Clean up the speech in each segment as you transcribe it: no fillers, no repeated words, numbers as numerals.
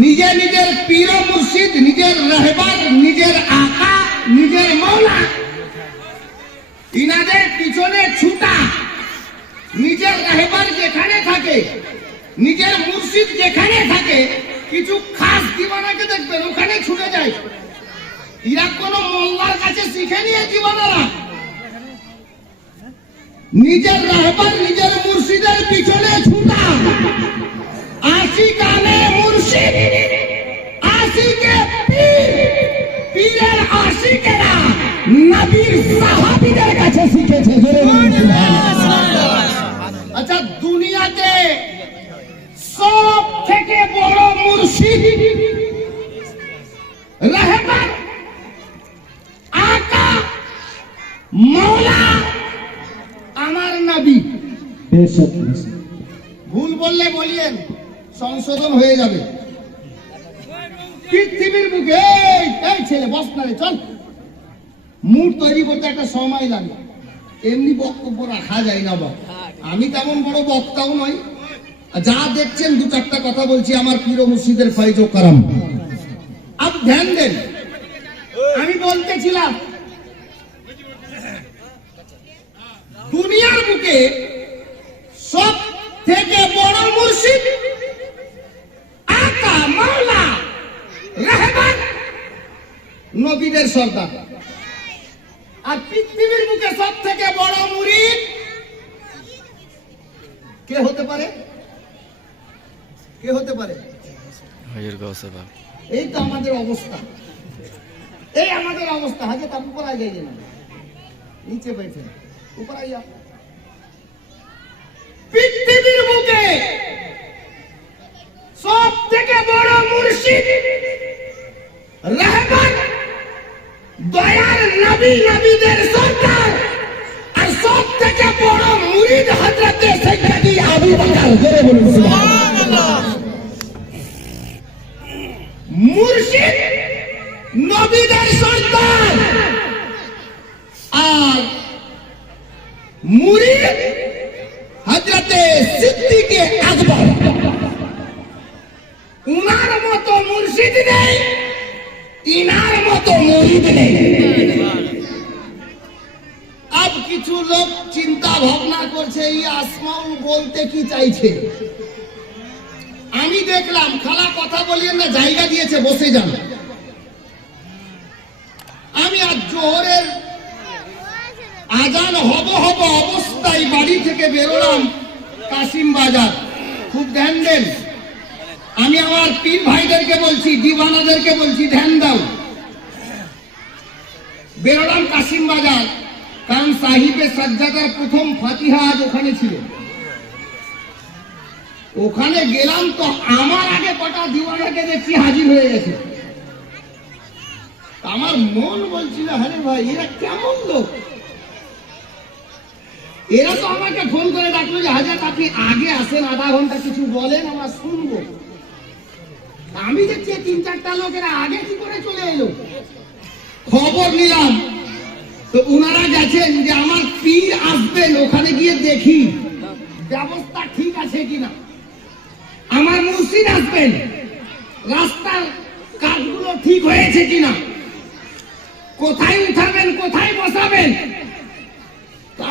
নিজের নিজের পীর মুর্শিদ, নিজের রাহবার, নিজের আকা, নিজের মৌলা, ইনাদের পিছনে ছুটা। নিজের রাহবার যেখানে থাকে, নিজের মুর্শিদ যেখানে থাকে, কিছু খাস দিওয়ানাকে দেখবেন ওখানে ছুটে যায়। এরা কোন মোল্লার কাছে শিখে নিয়ে দিওয়ানারা নিজের রাহবার, নিজের মুর্শিদের পিছনে ছুটা। আশিকানে মুর্শিদ, আশিকে পীর, পীরের আশিকেরা নবীর সাহাবীদের কাছে শিখেছে। আচ্ছা, দুনিয়াতে সব থেকে বড় মুর্শিদ, রাহবার, আকা, মাওলা আমার নবী। ভুল বললে বলিয়েন, সংশোধন হয়ে যাবে। পৃথিবীর বুকে এই ছেলে বস না রে, চল। মুড তৈরি করতে একটা সময় লাগে, এমনি বক্তব্য রাখা যায় না। আমি তেমন বড় বক্তাও নয়, যা দেখছেন দু চারটা কথা বলছি আমার পীর মুর্শিদের ফয়জ ও করম। আপ ধ্যান দেন। আমি বলতেছিলাম দুনিয়ার বুকে সব থেকে বড় মুর্শিদ, আকা, মাওলা, রাহবার, নবীদের সর্দার। আর পৃথিবীর বুকে সব থেকে বড় মুরিদ কে হতে পারে? কে হতে পারে? এই তো আমাদের অবস্থা, এই আমাদের অবস্থা। হাজে তার উপর আই যাই না, নিচে बैठे উপর আইয়া। পৃথিবীর বুকে সব থেকে বড় মুর্শিদ, রাহবার, দয়ার নবী, নবীদের সরদার, আর সব থেকে বড় মুরিদ হযরত সৈয়দি আবু বকর। জোরে বলুন সুবহানাল্লাহ। মুর্শিদ নবীদের সরদার আর মুরিদ হযরত সিদ্দিক আকবর। উনার মতো মুর্শিদ নেই, ইনার মতো মুরিদ নেই। আব কিছু লোক চিন্তা ভাবনা করছে এই আসমাউল বলতে কি চাইছে। আমি দেখলাম, খালা কথা বলিয়েন না, জায়গা দিয়েছে, বসে যান। আমি আজ জোহরের আজান হব অবস্থায় বাড়ি থেকে বেরোলাম কাশিম বাজার। খুব ধ্যান দেন। আমি আমার পীর ভাইদেরকে বলছি, দিওয়ানাদেরকে বলছি, ধ্যান দাও। বেরোলাম কাশিম বাজার, কারণ সাহিবে সাজ্জাদার প্রথম ফাতিহা আজ ওখানে ছিল। ওখানে গেলাম তো আমার আগে কটা দিওয়ানাকে দেখছি হাজির হয়ে গেছে। আমার মন বলছিল, আরে ভাই এরা কেমন লোক। এরা তো আমাকে ফোন করে ডাকলো যে হাজার আপনি আগে আসেন, আধা ঘন্টা কিছু বলেন, আমরা শুনবো। আমি দেখছি তিন চারটা লোক এরা আগে কি করে চলে এলো। খবর নিলাম তো উনারা গেছেন যে আমার পীর আসবেন, ওখানে গিয়ে দেখি ব্যবস্থা ঠিক আছে কিনা। আমার মুর্শিদ আসবেন, রাস্তার কাজগুলো ঠিক হয়েছে কিনা, কোথায় উঠাবেন, কোথায় বসাবেন।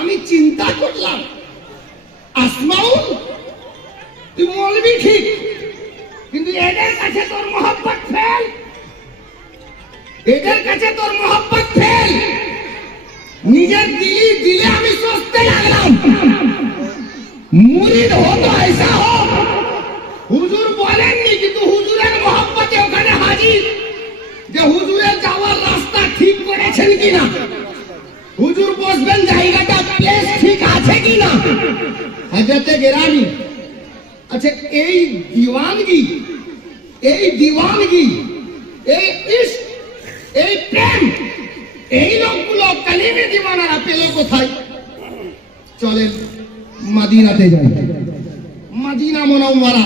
আমি চিন্তা করলাম, আসমাউল তুই বলবি ঠিক, কিন্তু এদের কাছে তোর মোহাব্বত ফেল, এদের কাছে তোর মোহাব্বত ফেল। নিজের দিলে আমি সোচতে লাগলাম, মুরিদ হো তো ऐसा हो। হুজুর বলেননি, কিন্তু হুজুরের মোহাব্বতে ওখানে হাজির, যে হুজুরের যাওয়ার রাস্তা ঠিক করেছেন কিনা, হুজুর বসবেন জায়গাটা প্লেস ঠিক আছে কিনা। হযরতে গেরানি। আচ্ছা, এই দিওয়ানগি, এই দিওয়ানগি, এই ইশক, এই প্রেম, এই লোকগুলো কালিমে দিওয়ানারা পেল কোথায়? চলেন মদিনাতে যাই। মদিনা মুনাওয়ারা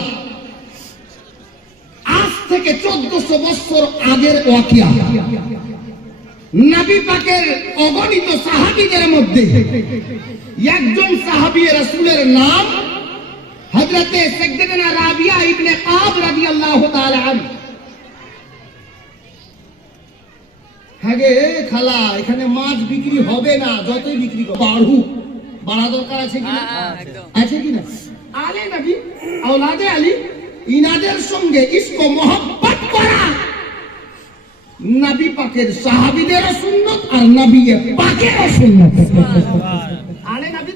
আজ থেকে 1400 বছর আগের ওয়াকিয়া। নবী পাকের অগণিত সাহাবীদের মধ্যে একজন সাহাবী রাসূলের নাম হযরতে সাইয়্যিদানা রাবিয়া ইবনে কাব রাদিয়াল্লাহু তাআলা আলম। হ্যাঁ গে খালা, এখানে মাছ বিক্রি হবে না, যতই বিক্রি করো বাড়া দরকার আছে কিনা? আছে কিনা? আলে নবী আওলাদে আলী ইনাদের সঙ্গে ইসকো মোহাব্বত করা নবী পাকের সাহাবীদের সুন্নাত আর নবী পাকের সুন্নাত।